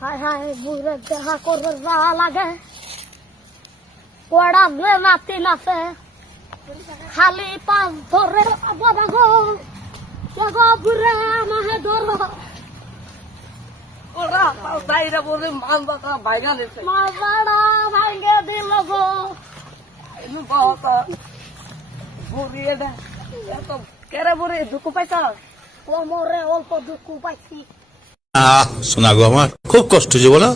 হায় হায় বুড়ে দেখা করে লাগে কড়া নাতি নাচে খালি পাঁচ ধরে গো বুড়ে আমাকে ধরো ওরা বাইরে বলে মান বাতা ভাইগা নিছে মাজাড়া ভাঙ্গে দিল গো এমনি বহুত বুড়িয়ে দে এত কেরে বুড়ি দুঃখ পাইছ কোমরে অল্প দুঃখ পাইছি শোনা গো আমার খুব কষ্ট যে বলো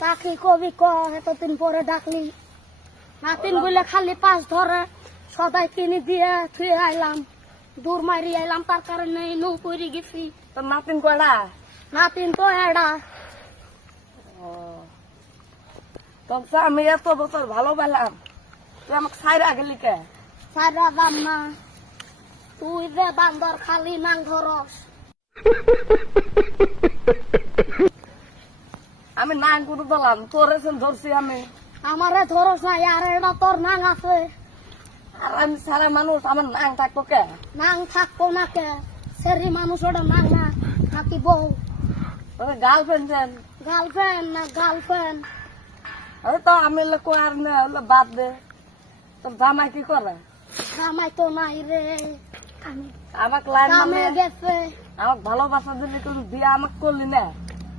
তাকে কবি এতদিন পরে ডাকলি নাতিন বলে খালি পাঁচ ধরে সদাই কিনে দিয়ে থুয়ে আইলাম দূর মারি আইলাম তার কারণে নৌ করে গেছি তোর নাতিন কয়টা নাতিন তো এডা তোর আমি এত বছর ভালো পেলাম তুই আমাকে সাইরা গেলি কে সারা দাম না তুই যে বান্দর খালি নাং ধরস আমি নাং করে দিলাম তোর ধরছি আমি আমারে ধরস না আর এটা তোর নাং আছে আর আমি সারা মানুষ আমার নাং থাকবো কে নাং থাকবো না কে সেরি মানুষ ওটা নাং না নাকি বউ গার্লফ্রেন্ড গার্লফ্রেন্ড না গার্লফ্রেন্ড তো আমি আর না হলে বাদ দে তোর জামাই কি করে জামাই তো নাই রে আমাকে লাইন কামে গেছে আমাকে ভালোবাসা দিলি তুমি বিয়ে আমাকে করলি না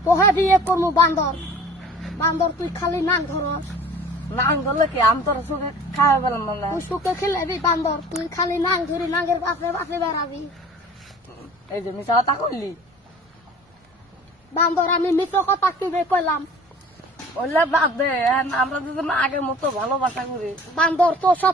তোহে বিয়ে করবো বান্দর বান্দর তুই খালি নাং ধরস নাং ধরলে কি আমি তোর সুখে খাওয়া পেলাম না তুই সুখে খেলেবি বান্দর তুই খালি নাং ধরি নাঙের পাশে পাশে বেড়াবি এই যে মিশা কথা করলি বান্দর আমি মিত্র কথা কিবে কইলাম বললে বাদ দে আমরা যদি আগের মতো ভালোবাসা করি বান্দর তোর সাথে